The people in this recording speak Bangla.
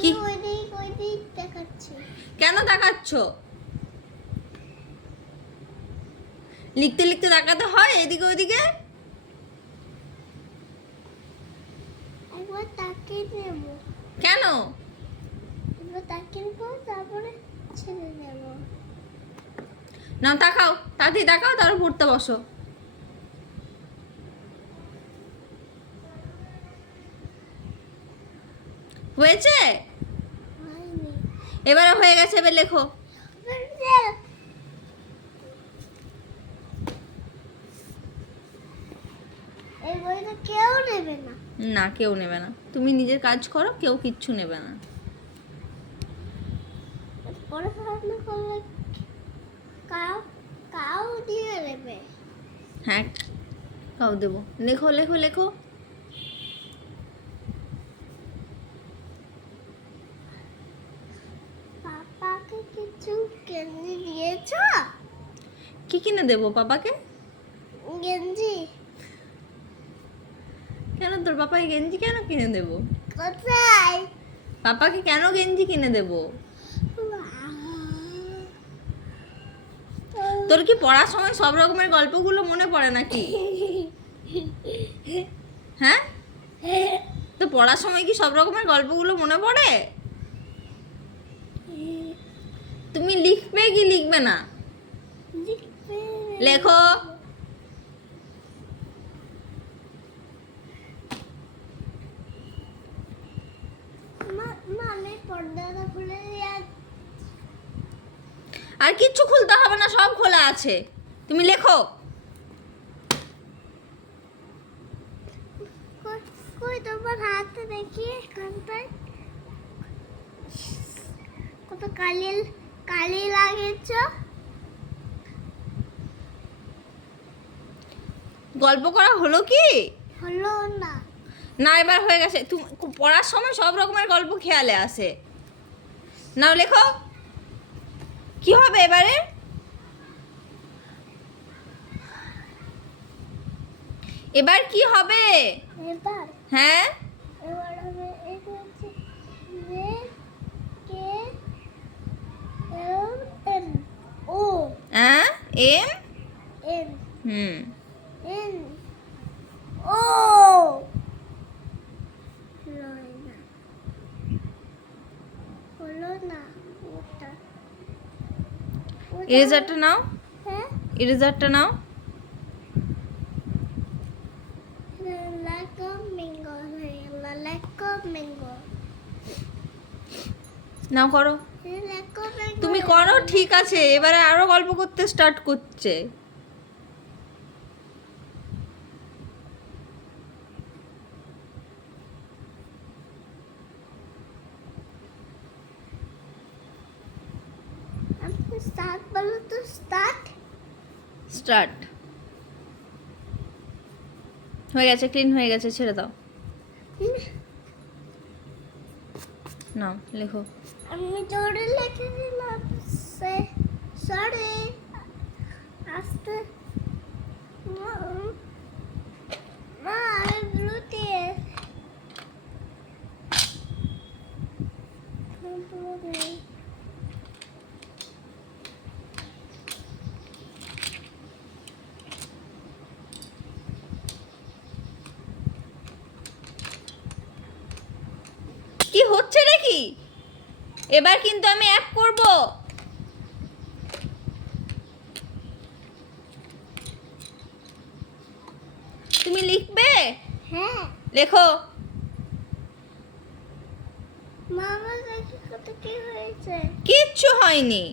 কি ওই দিক দেখাচ্ছি। কেন দেখাচ্ছ? লিখতে লিখতে তাকাতে হয় এদিকে ওইদিকে? একবার তাকিয়ে নেব। কেন? একবার তাকিয়ে নেব, তারপরে ছেড়ে দেব। না তাকাও, তাড়াতাড়ি তাকাও, তারপর পড়তে বসো। হয়েছে? হয়নি। এবারে হয়ে গেছে, এবার লেখো। এই বইটা কেউ নেবে না। না, কেউ নেবে না। তুমি নিজের কাজ করো, কেউ কিচ্ছু নেবে না। পড়াশোনা করলে কাউ কাউ দিয়ে নেবে। হ্যাঁ, কাউ দেবো। লেখো লেখো লেখো। পাপাকে কিছু গেঞ্জি দিয়েছ? কি কিনে দেবো পাপাকে? গেঞ্জি কেন, তোর পাপাকে গেঞ্জি কেন কিনে দেবো? কোথায়? পাপাকে কেন গেঞ্জি কিনে দেবো? তোর কি পড়ার সময় সব রকমের গল্পগুলো মনে পড়ে নাকি? হ্যাঁ, তো পড়ার সময় কি সব রকমের গল্পগুলো মনে পড়ে? তুমি লিখবে কি লিখবে না? লেখো। মানে পর্দাটা খুলে দিয়ে আর কিচ্ছু খুলতে হবে না, সব খোলা আছে। তুমি লেখো। কই তোমার হাতে দেখি এখানটায় কত কালি কালি লাগিয়েছ। গল্প করা হলো কি? হলো না। না, এবার হয়ে গেছে। তুমি পড়ার সময় সব রকমের গল্প খেয়ালে আসে। নাও লেখো। কি হবে এবারে? এবার কি হবে? এবার হ্যাঁ, এবার হবে এই হচ্ছে যে কে এল এম ও হ্যাঁ, এম। এম হুম, এন ও হলো না ওটা। ইরেজারটা নাও, হ্যাঁ ইরেজারটা নাও। like a mango like a mango নাও করো। like a mango তুমি করো, ঠিক আছে। এবারে আরো গল্প করতে স্টার্ট করছে। স্টার্ট বলো তো স্টার্ট স্টার্ট হয়ে গেছে, ক্লিন হয়ে গেছে, ছেড়ে দাও। নাও লেখো। আমি জোরে লিখে দিলাম সরি আস্তে মা আমি ব্লুটি কি হচ্ছে নাকি? এবার কিন্তু আমি অ্যাপ করব। তুমি লিখবে? হ্যাঁ লেখো। মামা দেখি কত কি হয়েছে। কিচ্ছু হয়নি।